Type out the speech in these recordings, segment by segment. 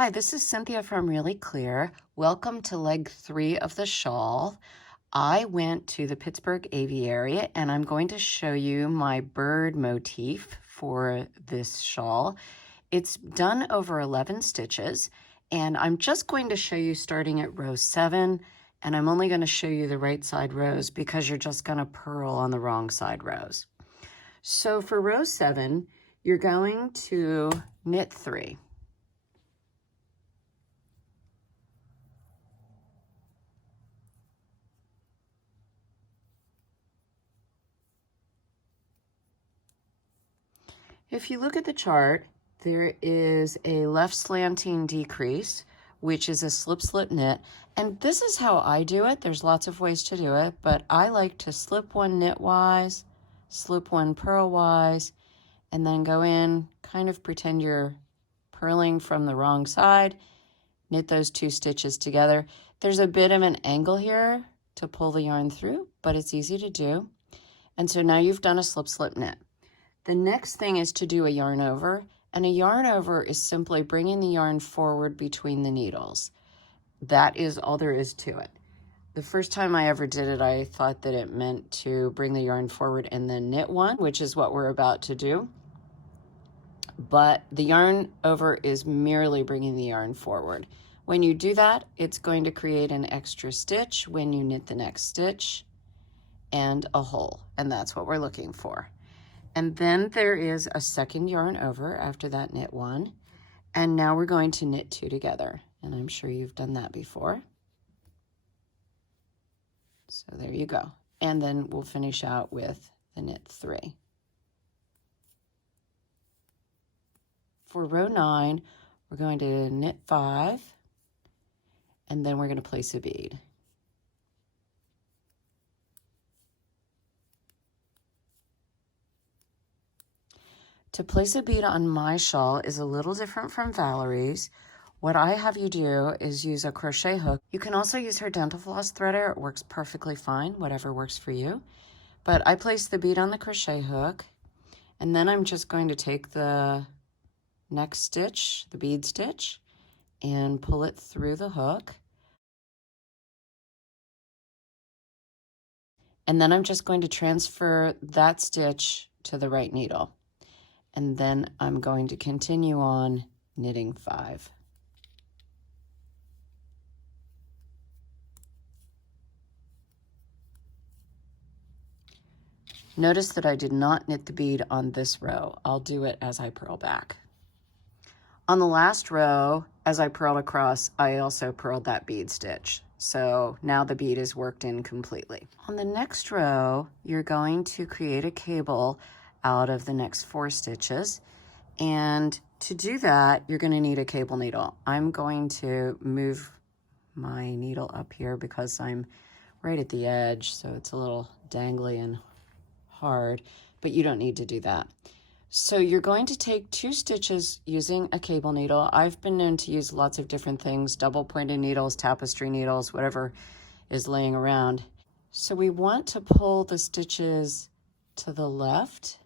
Hi, this is Cynthia from Really Clear. Welcome to leg 3 of the shawl. I went to the Pittsburgh Aviary and I'm going to show you my bird motif for this shawl. It's done over 11 stitches and I'm just going to show you starting at row 7, and I'm only going to show you the right side rows because you're just going to purl on the wrong side rows. So for row 7, you're going to knit 3. If you look at the chart, there is a left slanting decrease, which is a slip knit. And this is how I do it. There's lots of ways to do it, but I like to slip one knitwise, slip one purlwise, and then go in, kind of pretend you're purling from the wrong side, knit those 2 stitches together. There's a bit of an angle here to pull the yarn through, but it's easy to do. And so now you've done a slip knit. The next thing is to do a yarn over, and a yarn over is simply bringing the yarn forward between the needles. That is all there is to it. The first time I ever did it, I thought that it meant to bring the yarn forward and then knit one, which is what we're about to do. But the yarn over is merely bringing the yarn forward. When you do that, it's going to create an extra stitch when you knit the next stitch and a hole, and that's what we're looking for. And then there is a second yarn over after that knit one. And now we're going to knit 2 together. And I'm sure you've done that before. So there you go. And then we'll finish out with the knit 3. For row 9, we're going to knit 5. And then we're going to place a bead. To place a bead on my shawl is a little different from Valerie's. What I have you do is use a crochet hook. You can also use her dental floss threader. It works perfectly fine, whatever works for you. But I place the bead on the crochet hook, and then I'm just going to take the next stitch, the bead stitch, and pull it through the hook. And then I'm just going to transfer that stitch to the right needle. And then I'm going to continue on knitting 5. Notice that I did not knit the bead on this row. I'll do it as I purl back. On the last row, as I purled across, I also purled that bead stitch. So now the bead is worked in completely. On the next row, you're going to create a cable out of the next 4 stitches. And to do that, you're going to need a cable needle. I'm going to move my needle up here because I'm right at the edge, so it's a little dangly and hard, but you don't need to do that. So you're going to take 2 stitches using a cable needle. I've been known to use lots of different things, double pointed needles, tapestry needles, whatever is laying around. So we want to pull the stitches to the left,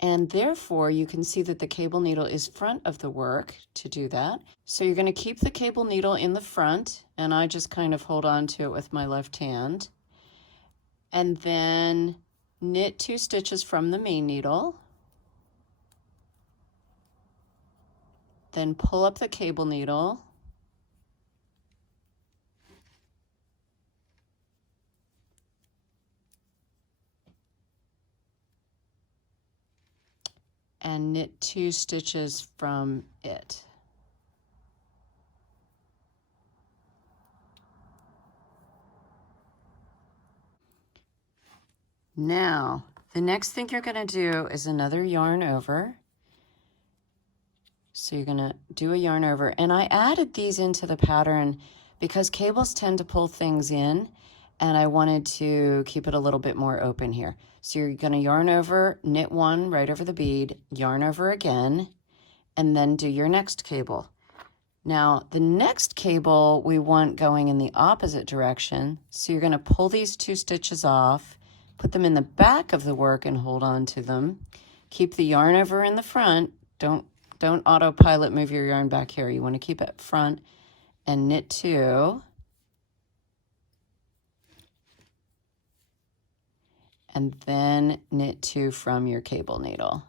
and therefore you can see that the cable needle is front of the work to do that. So you're going to keep the cable needle in the front, and I just kind of hold on to it with my left hand. And then knit 2 stitches from the main needle. Then pull up the cable needle. And knit 2 stitches from it. Now, the next thing you're going to do is another yarn over. So you're going to do a yarn over. And I added these into the pattern because cables tend to pull things in, and I wanted to keep it a little bit more open here. So you're going to yarn over, knit 1 right over the bead, yarn over again, and then do your next cable. Now, the next cable we want going in the opposite direction. So you're going to pull these 2 stitches off, put them in the back of the work and hold on to them. Keep the yarn over in the front. Don't Don't autopilot move your yarn back here. You want to keep it front and knit 2. And then knit 2 from your cable needle.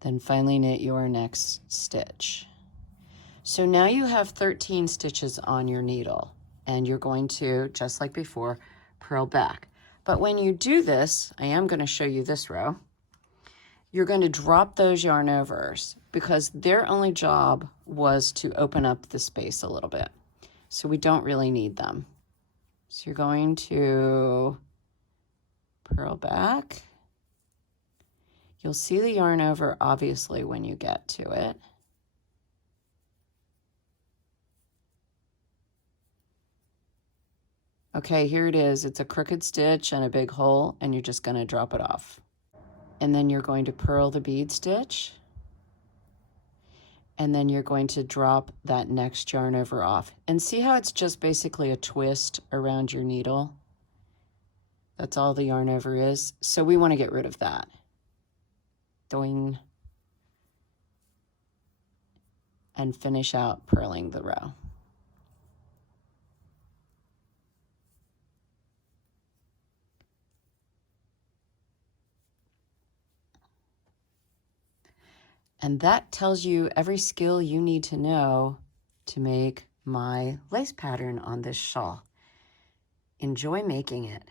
Then finally knit your next stitch. So now you have 13 stitches on your needle, and you're going to, just like before, purl back. But when you do this, I am going to show you this row, you're going to drop those yarn overs because their only job was to open up the space a little bit. So we don't really need them. So you're going to purl back. You'll see the yarn over, obviously, when you get to it. Okay, here it is. It's a crooked stitch and a big hole, and you're just going to drop it off. And then you're going to purl the bead stitch. And then you're going to drop that next yarn over off. And see how it's just basically a twist around your needle? That's all the yarn over is. So we want to get rid of that. Doing. And finish out purling the row. And that tells you every skill you need to know to make my lace pattern on this shawl. Enjoy making it.